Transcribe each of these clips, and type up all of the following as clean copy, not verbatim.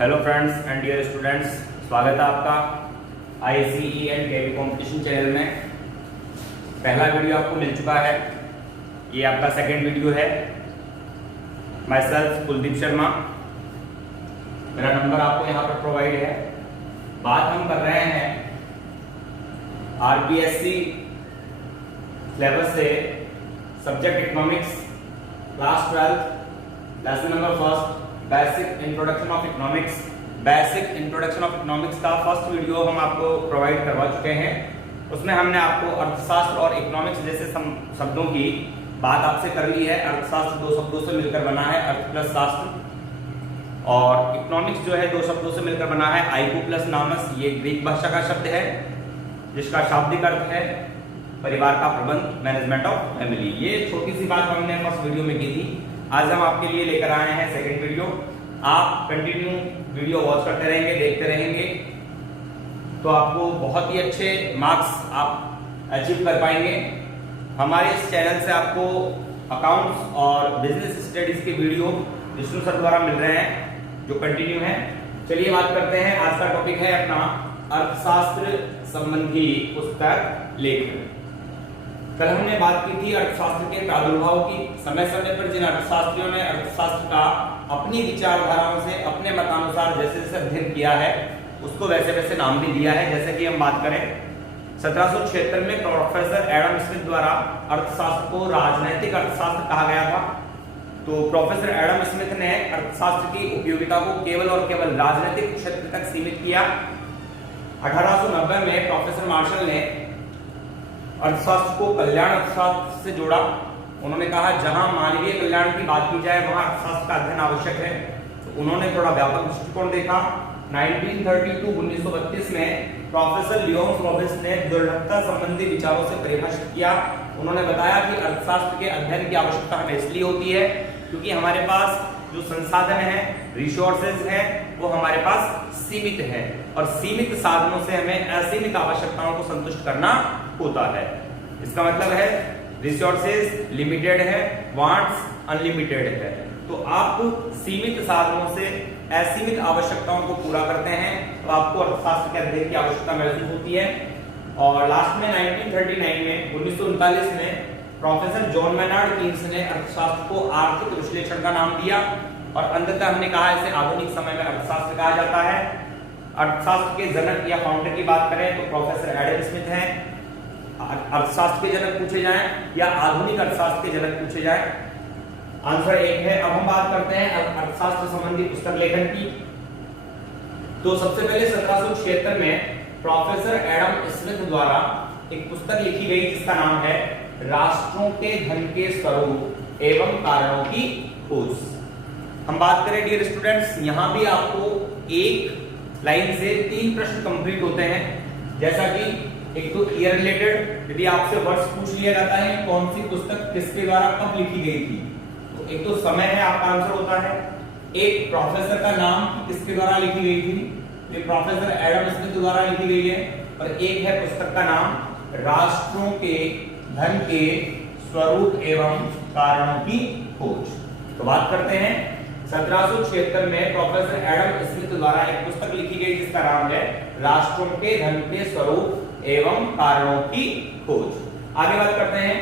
Hello friends and dear students, स्वागत है आपका ICE and KV competition channel में। पहला वीडियो आपको मिल चुका है, ये आपका सेकंड वीडियो है। माई सेल्फ कुलदीप शर्मा, मेरा नंबर आपको यहाँ पर प्रोवाइड है। बात हम कर रहे हैं RPSC सिलेबस से subject economics class 12 lesson number first basic introduction of economics. Basic introduction of economics का फर्स्ट वीडियो हम आपको प्रोवाइड करवा चुके हैं। उसमें हमने आपको अर्थशास्त्र और इकोनॉमिक्स जैसे शब्दों की बात आपसे कर ली है। अर्थशास्त्र दो शब्दों से मिलकर बना है, अर्थ प्लस शास्त्र, और इकोनॉमिक्स जो है दो शब्दों से मिलकर बना है, आइको प्लस नामस। ये ग्रीक भाषा का शब्द है जिसका शाब्दिक अर्थ है परिवार का प्रबंध, मैनेजमेंट ऑफ फैमिली। ये छोटी सी बात हमने फर्स्ट वीडियो में की थी। आज हम आपके लिए लेकर आए हैं सेकंड वीडियो। आप कंटिन्यू वीडियो वॉच करते रहेंगे, देखते रहेंगे तो आपको बहुत ही अच्छे मार्क्स आप अचीव कर पाएंगे। हमारे इस चैनल से आपको अकाउंट्स और बिजनेस स्टडीज के वीडियो विष्णु सर द्वारा मिल रहे हैं जो कंटिन्यू है। चलिए बात करते हैं। आज का टॉपिक है अपना अर्थशास्त्र संबंधी पुस्तक लेखन। कल हमने बात की थी अर्थशास्त्र के प्रादुर्भाव की। समय समय पर जिन अर्थशास्त्रियों ने अर्थशास्त्र का अपनी विचारधाराओं से अपने मतानुसार जैसे जैसे अध्ययन किया है उसको वैसे वैसे नाम भी दिया है। जैसे कि हम बात करें 1776 में प्रोफेसर एडम स्मिथ द्वारा अर्थशास्त्र को राजनैतिक अर्थशास्त्र कहा गया था। तो प्रोफेसर एडम स्मिथ ने अर्थशास्त्र की उपयोगिता को केवल और केवल राजनीतिक क्षेत्र तक सीमित किया। 1890 में प्रोफेसर मार्शल ने अर्थशास्त्र को कल्याण अर्थशास्त्र से जोड़ा। उन्होंने कहा जहां मानवीय कल्याण की बात की जाए वहां अर्थशास्त्र का अध्ययन आवश्यक है। तो उन्होंने थोड़ा व्यापक दृष्टिकोण देखा। 1932 में प्रोफेसर लियोन्स रॉबिन्स ने दुर्लभता संबंधी विचारों से परिभाषित किया। उन्होंने बताया कि अर्थशास्त्र के अध्ययन की आवश्यकता हमें इसलिए होती है क्योंकि हमारे पास जो संसाधन है, रिसोर्सेज है, वो हमारे पास सीमित है और सीमित साधनों से हमें असीमित आवश्यकताओं को संतुष्ट करना होता है। इसका मतलब है रिसोर्सेज लिमिटेड है, वांट्स अनलिमिटेड है। तो आप सीमित साधनों से असीमित आवश्यकताओं को पूरा करते हैं तो आपको अर्थशास्त्र के अध्ययन की आवश्यकता महसूस होती है। और लास्ट में 1939 में प्रोफेसर जॉन मेनार्ड कीन्स ने अर्थशास्त्र को आर्थिक विश्लेषण का नाम दिया और अंततः हमने कहा इसे आधुनिक समय में अर्थशास्त्र कहा जाता है। अर्थशास्त्र के जनक या फाउंडर की बात करें तो प्रोफेसर एडम स्मिथ हैं। अर्थशास्त्र के जनक पूछे जाएं या आधुनिक अर्थशास्त्र के जनक पूछे जाएं, आंसर एक है। अब हम बात करते हैं अर्थशास्त्र संबंधी पुस्तक लेखन की। तो सबसे पहले 1776 में प्रोफेसर एडम स्मिथ द्वारा एक पुस्तक लिखी गई जिसका नाम है राष्ट्रों के धन के स्वरूप एवं कारणों की खोज। हम बात करें डियर स्टूडेंट्स, यहां भी आपको एक लाइन से 3 प्रश्न कंप्लीट होते हैं। जैसा कि एक तो ईयर रिलेटेड, यदि आपसे वर्ष पूछ लिया जाता है कौन सी पुस्तक किसके द्वारा कब लिखी गई थी, तो एक तो समय है आपका आंसर होता है। एक प्रोफेसर का नाम किसके द्वारा लिखी गई थी, ये प्रोफेसर एडम स्मिथ द्वारा लिखी गई है। और एक है पुस्तक का नाम राष्ट्रों के धन के स्वरूप एवं कारणों की खोज। तो बात करते हैं 1776 में प्रोफेसर एडम स्मिथ द्वारा एक पुस्तक लिखी गई जिसका नाम है राष्ट्रों के धन के स्वरूप एवं कारणों की खोज। आगे बात करते हैं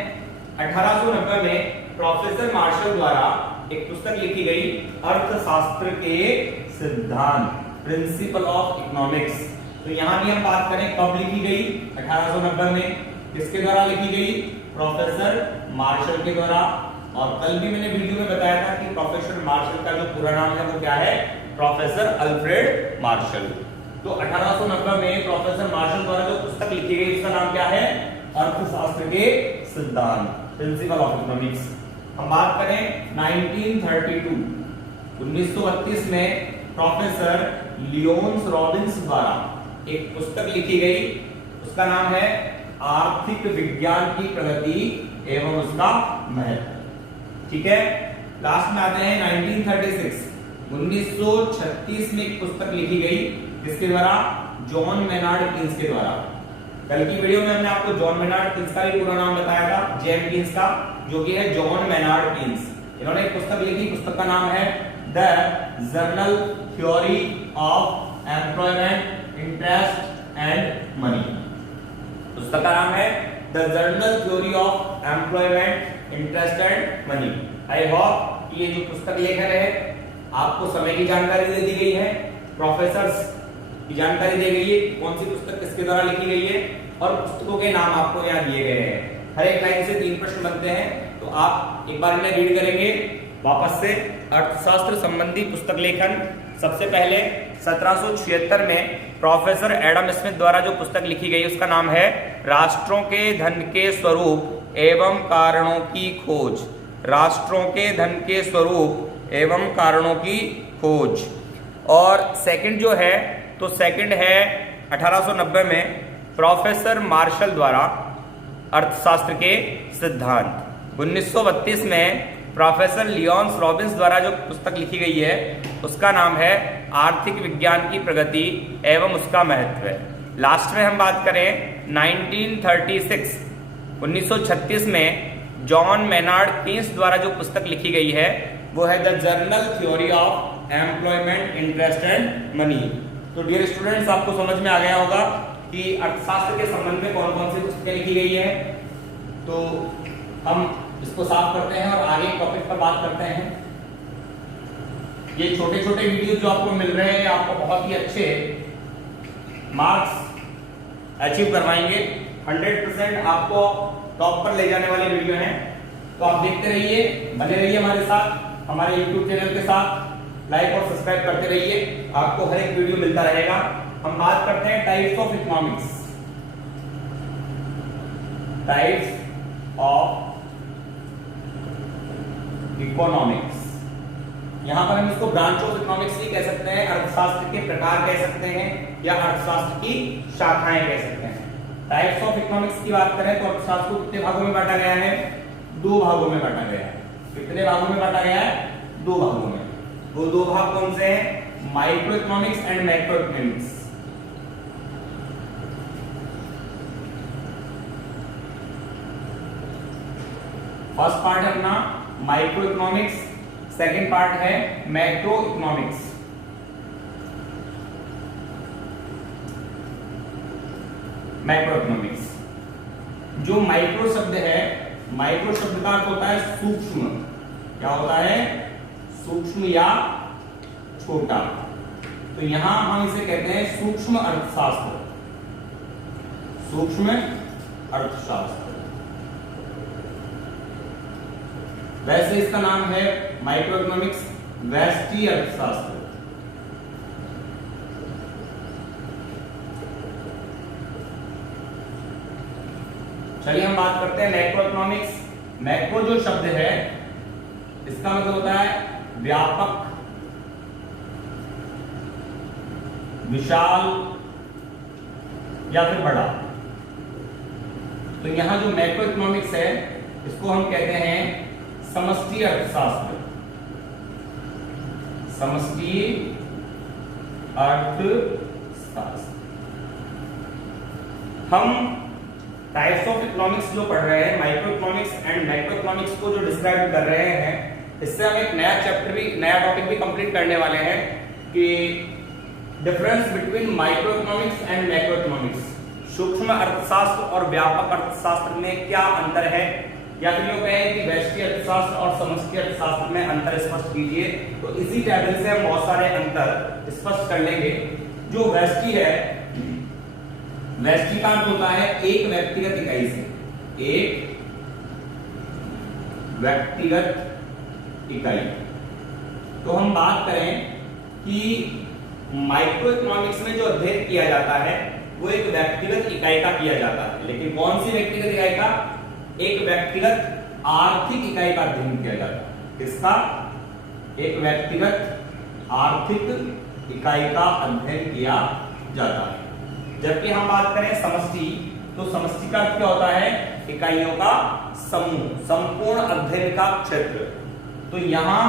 1890 में प्रोफेसर मार्शल द्वारा एक पुस्तक लिखी गई अर्थशास्त्र के सिद्धांत, प्रिंसिपल ऑफ इकोनॉमिक्स। तो यहां भी हम बात करें कब लिखी गई, 1890 में। किसके द्वारा लिखी गई, प्रोफेसर मार्शल के द्वारा। और कल भी मैंने वीडियो में बताया था कि प्रोफेसर मार्शल का जो पूरा नाम है वो क्या है, प्रोफेसर अल्फ्रेड मार्शल। तो 1890 में प्रोफेसर मार्शल द्वारा जो पुस्तक लिखी गई उसका नाम क्या है, अर्थशास्त्र के सिद्धांत, प्रिंसिपल ऑफ इकोनॉमिक्स। हम बात करें 1932 में प्रोफेसर लियोन्स रॉबिन्स द्वारा एक पुस्तक लिखी गई, उसका नाम है आर्थिक विज्ञान की प्रगति एवं उसका महत्व। ठीक है। लास्ट में आते हैं 1936 में एक पुस्तक लिखी गई किसके द्वारा, जॉन मेनार्ड कीन्स के द्वारा। कल की वीडियो में हमने आपको जॉन मेनार्ड कीन्स का भी पूरा नाम बताया था, जेम कीन्स का, जो कि है जॉन मेनार्ड कीन्स। इन्होंने एक पुस्तक लिखी, पुस्तक का नाम है the journal theory of employment interest and money. पुस्तक का नाम है the journal theory of employment interest and money. I hope ये जो पुस्तक लेखक है आपको समय की जानकारी दे दी गई है, प्रोफेसर्स की जानकारी दी गई है, कौन सी पुस्तक किसके द्वारा लिखी गई है और पुस्तकों के नाम आपको यहाँ दिए गए हैं। हर एक लाइन से 3 प्रश्न बनते हैं, तो आप एक बार इन्हें रीड करेंगे वापस से। अर्थशास्त्र संबंधी पुस्तक लेखन, सबसे पहले 1776 में प्रोफेसर एडम स्मिथ द्वारा जो पुस्तक लिखी गई उसका नाम है राष्ट्रों के धन के स्वरूप एवं कारणों की खोज। राष्ट्रों के धन के स्वरूप एवं कारणों की खोज। और सेकंड जो है तो सेकंड है 1890 में प्रोफेसर मार्शल द्वारा अर्थशास्त्र के सिद्धांत। 1932 में प्रोफेसर लियोन्स रॉबिन्स द्वारा जो पुस्तक लिखी गई है उसका नाम है आर्थिक विज्ञान की प्रगति एवं उसका महत्व। लास्ट में हम बात करें 1936 में जॉन मेनार्ड कीन्स द्वारा जो पुस्तक लिखी गई है वो है the journal theory of employment interest and money. तो डियर स्टूडेंट्स, आपको समझ में आ गया होगा कि अर्थशास्त्र के संबंध में कौन कौन सी पुस्तकें लिखी गई है। तो हम इसको साफ करते हैं और आगे टॉपिक पर बात करते हैं। ये छोटे छोटे वीडियो जो आपको मिल रहे हैं आपको बहुत ही अच्छे मार्क्स अचीव करवाएंगे। 100% आपको टॉप पर ले जाने वाले वीडियो हैं। तो आप देखते रहिए, बने रहिए हमारे साथ, हमारे YouTube चैनल के साथ लाइक और सब्सक्राइब करते रहिए, आपको हर एक वीडियो मिलता रहेगा। हम बात करते हैं types of economics. Types of economics, यहां पर हम इसको ब्रांच ऑफ इकोनॉमिक्स भी कह सकते हैं, अर्थशास्त्र के प्रकार कह सकते हैं या अर्थशास्त्र की शाखाएं कह सकते हैं। टाइप्स ऑफ इकोनॉमिक्स की बात करें तो अर्थशास्त्र को कितने भागों में बांटा गया है? 2 भागों में बांटा गया है। कितने भागों में बांटा गया है? 2 भागों में। वो 2 भाग कौन से हैं? Micro economics and macro economics. First part है अपना माइक्रो इकोनॉमिक्स, सेकेंड पार्ट है मैक्रो इकोनॉमिक्स। मैक्रो इकोनॉमिक्स, जो माइक्रो शब्द है, माइक्रो शब्द का अर्थ होता है सूक्ष्म। क्या होता है? सूक्ष्म या छोटा। तो यहां हम इसे कहते हैं सूक्ष्म अर्थशास्त्र। सूक्ष्म अर्थशास्त्र, वैसे इसका नाम है माइक्रो इकोनॉमिक्स, व्यष्टि अर्थशास्त्र। चलिए हम बात करते हैं मैक्रो इकोनॉमिक्स। मैक्रो जो शब्द है इसका मतलब होता है व्यापक, विशाल या फिर बड़ा। तो यहां जो मैक्रो इकोनॉमिक्स है इसको हम कहते हैं समष्टि अर्थशास्त्र। समष्टि अर्थशास्त्र। हम टाइप्स ऑफ इकोनॉमिक्स जो पढ़ रहे हैं, micro economics and macro economics को जो डिस्क्राइब कर रहे हैं, इससे हम एक नया चैप्टर भी, नया टॉपिक भी कंप्लीट करने वाले हैं कि difference between micro economics and macro economics. सूक्ष्म अर्थशास्त्र और व्यापक अर्थशास्त्र में क्या अंतर है, या फिर यूं कहें कि व्यष्टि अर्थशास्त्र और समष्टि अर्थशास्त्र में अंतर स्पष्ट कीजिए। तो इसी टेबल से हम बहुत सारे अंतर स्पष्ट कर लेंगे। जो व्यष्टि है, व्यष्टि का अर्थ होता है एक व्यक्तिगत इकाई से, एक व्यक्तिगत इकाई। तो हम बात करें कि माइक्रो इकोनॉमिक्स में जो अध्ययन किया जाता है वो एक व्यक्तिगत इकाई का किया जाता है, लेकिन कौन सी व्यक्तिगत इकाई का? एक व्यक्तिगत आर्थिक इकाई का अध्ययन किया जाता है। इसका एक व्यक्तिगत आर्थिक इकाई का अध्ययन किया जाता है। जबकि हम बात करें समष्टि, तो समष्टि का अर्थ क्या होता है? इकाइयों का समूह, संपूर्ण अध्ययन का क्षेत्र। तो यहां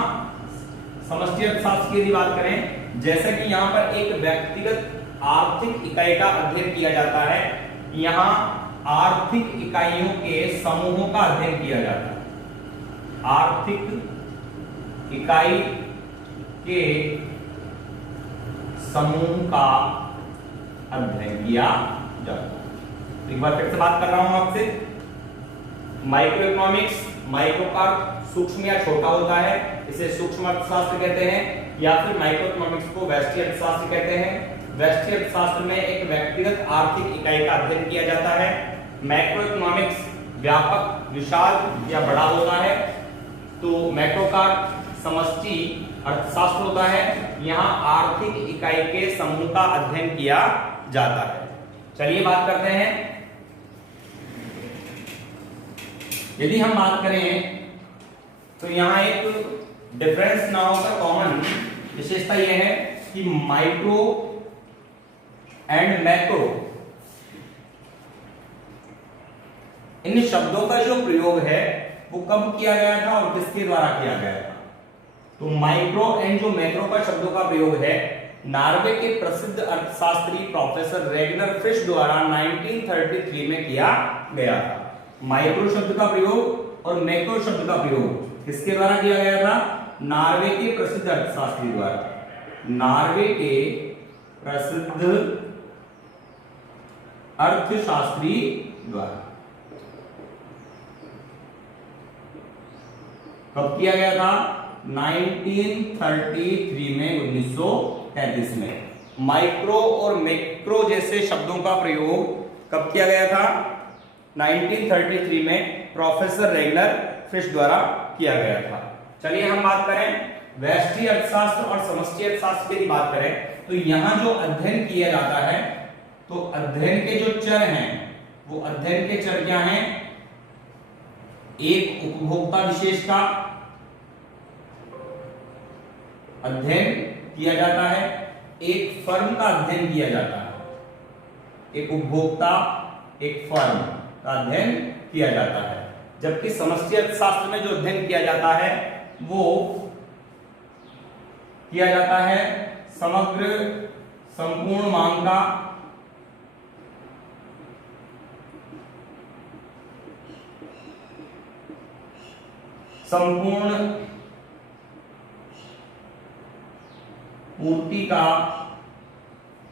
समष्टि अर्थशास्त्र की यदि बात करें, जैसे कि यहां पर एक व्यक्तिगत आर्थिक इकाई का अध्ययन किया जाता है, यहां आर्थिक इकाइयों के समूहों का अध्ययन किया जाता है। आर्थिक इकाई के समूह का अध्ययन किया जाता है। एक बार फिर से बात कर रहा हूं आपसे। माइक्रो इकोनॉमिक्स, माइक्रो का सूक्ष्म या छोटा होता है, इसे सूक्ष्म अर्थशास्त्र कहते हैं, या फिर माइक्रो इकोनॉमिक्स को व्यष्टि अर्थशास्त्र कहते हैं। व्यष्टि अर्थशास्त्र में एक व्यक्तिगत आर्थिक इकाई का अध्ययन किया जाता है। मैक्रो इकोनॉमिक्स व्यापक, विशाल या बड़ा होता है। तो मैक्रो का समष्टि अर्थशास्त्र होता है, यहाँ आर्थिक इकाई के समूह का अध्ययन किया जाता है। चलिए बात करते हैं। यदि हम बात करें तो यहाँ एक डिफरेंस ना होकर कॉमन विशेषता यह है कि माइक्रो एंड मैक्रो, इन शब्दों का जो प्रयोग है वो कब किया गया था और किसके द्वारा किया गया था। तो माइक्रो एंड जो मैक्रो का शब्दों का प्रयोग है, नॉर्वे के प्रसिद्ध अर्थशास्त्री प्रोफेसर रेगनर फिश द्वारा 1933 में किया गया था। माइक्रो शब्द का प्रयोग और मैक्रो शब्द का प्रयोग किसके द्वारा किया गया था? नॉर्वे के प्रसिद्ध अर्थशास्त्री द्वारा। नॉर्वे के प्रसिद्ध अर्थशास्त्री द्वारा कब किया गया था? 1933 में, 1933 में। माइक्रो और मैक्रो जैसे शब्दों का प्रयोग कब किया गया था? 1933 में प्रोफेसर रेगनर फिश द्वारा किया गया था। चलिए हम बात करें व्यष्टि अर्थशास्त्र और समष्टि अर्थशास्त्र की बात करें तो यहां जो अध्ययन किया जाता है, तो अध्ययन के जो चर हैं वो अध्ययन के चर क्या हैं? एक उपभोक्ता विशेष का अध्ययन किया जाता है, एक फर्म का अध्ययन किया जाता है। एक उपभोक्ता, एक फर्म का अध्ययन किया जाता है। जबकि समष्टि अर्थशास्त्र में जो अध्ययन किया जाता है वो किया जाता है समग्र, संपूर्ण मांग का, संपूर्ण पूर्ति का।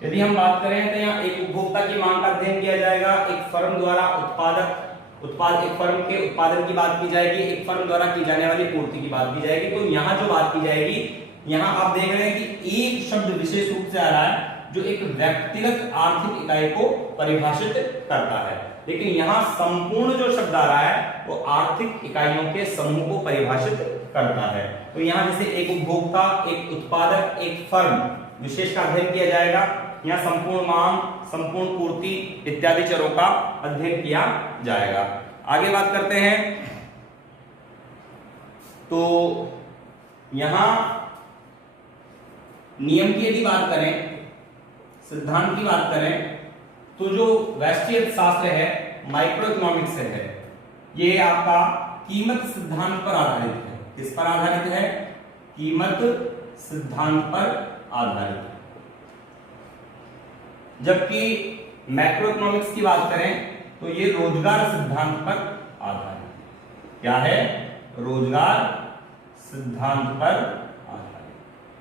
यदि हम बात करें तो यहाँ एक उपभोक्ता की मांग का अध्ययन किया जाएगा, एक फर्म द्वारा एक फर्म के उत्पादन की बात की जाएगी, एक फर्म द्वारा की जाने वाली पूर्ति की बात की जाएगी। तो यहाँ जो बात की जाएगी, यहाँ आप देख रहे हैं कि एक शब्द विशेष रूप से आ रहा है जो एक व्यक्तिगत आर्थिक इकाई को परिभाषित करता है, लेकिन यहाँ संपूर्ण जो शब्द आ रहा है वो आर्थिक इकाइयों के समूह को परिभाषित करता है। तो यहाँ जैसे एक उपभोक्ता, एक उत्पादक, एक फर्म विशेष का अध्ययन किया जाएगा, यहाँ संपूर्ण मांग, संपूर्ण पूर्ति इत्यादि चरों का अध्ययन किया जाएगा। आगे बात करते हैं तो यहां नियम की यदि बात करें, सिद्धांत की बात करें, तो जो व्यष्टि अर्थशास्त्र है, माइक्रो इकोनॉमिक्स से है, ये आपका कीमत सिद्धांत पर आधारित है। किस पर आधारित है? कीमत सिद्धांत पर आधारित है। जबकि मैक्रो इकोनॉमिक्स की बात करें तो ये रोजगार सिद्धांत पर आधारित है। क्या है? रोजगार सिद्धांत पर आधारित।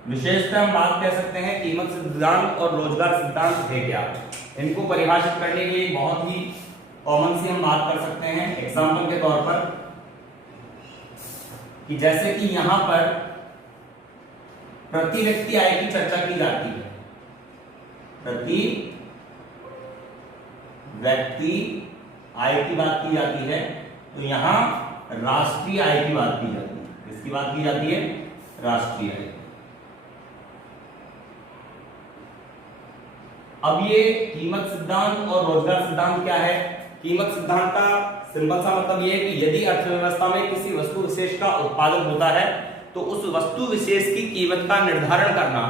विशेषतः हम बात कह सकते हैं कीमत सिद्धांत और रोजगार सिद्धांत है क्या, इनको परिभाषित करने के लिए बहुत ही कॉमन सी हम बात कर सकते हैं एग्जाम्पल के तौर पर, कि जैसे कि यहां पर प्रति व्यक्ति आय की चर्चा की जाती है, प्रति व्यक्ति आय की बात की जाती है, तो यहां राष्ट्रीय आय की बात की जाती है। किसकी बात की जाती है? राष्ट्रीय आय। अब ये कीमत सिद्धांत और रोजगार सिद्धांत क्या है? कीमत सिद्धांत का सिंपल सा मतलब ये है कि यदि अर्थव्यवस्था में किसी वस्तु विशेष का उत्पादन होता है तो उस वस्तु विशेष की कीमत का निर्धारण करना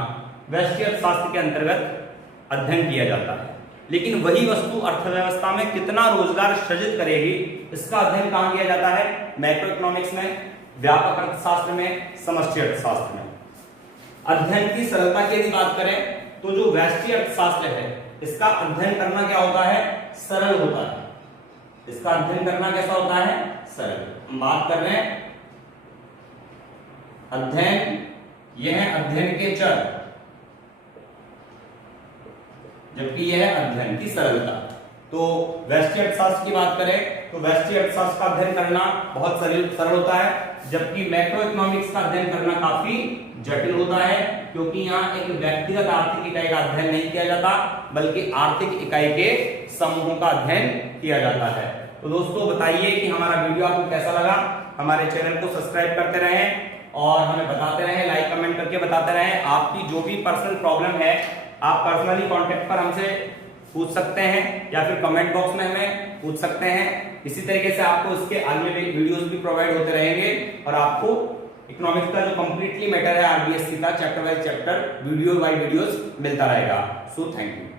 व्यष्टि अर्थशास्त्र के अंतर्गत अध्ययन किया जाता है। लेकिन वही वस्तु अर्थव्यवस्था में कितना रोजगार सृजित करेगी, इसका अध्ययन कहां किया जाता है? मैक्रो इकोनॉमिक्स में, व्यापक अर्थशास्त्र में, समष्टि अर्थशास्त्र में। अध्ययन की सरलता की यदि बात करें तो जो व्यष्टि अर्थशास्त्र है इसका अध्ययन करना क्या होता है? सरल होता है। इसका अध्ययन करना कैसा होता है? सरल। हम बात कर रहे हैं अध्ययन यह है अध्ययन के चर, जबकि यह है अध्ययन की सरलता। तो व्यष्टि अर्थशास्त्र की बात करें तो व्यष्टि अर्थशास्त्र का अध्ययन करना बहुत सरल होता है, जबकि मैक्रो इकोनॉमिक्स का अध्ययन करना काफी जटिल होता है, क्योंकि यहाँ एक व्यक्तिगत आर्थिक इकाई का अध्ययन नहीं किया जाता, बल्कि आर्थिक इकाई के समूहों का अध्ययन किया जाता है। तो दोस्तों बताइए कि हमारा वीडियो आपको कैसा लगा। हमारे चैनल को सब्सक्राइब करते रहें और हमें बताते रहें, लाइक कमेंट करके बताते रहें। आपकी जो भी पर्सनल प्रॉब्लम है आप पर्सनली कांटेक्ट पर हमसे पूछ सकते हैं या फिर कमेंट बॉक्स में हमें पूछ सकते हैं। इसी तरीके से आपको इसके आगे भी वीडियोस भी प्रोवाइड होते रहेंगे और आपको इकोनॉमिक्स का जो कंप्लीटली मैटर है आरबीएससी का chapter by chapter video by videos मिलता रहेगा। So thank you.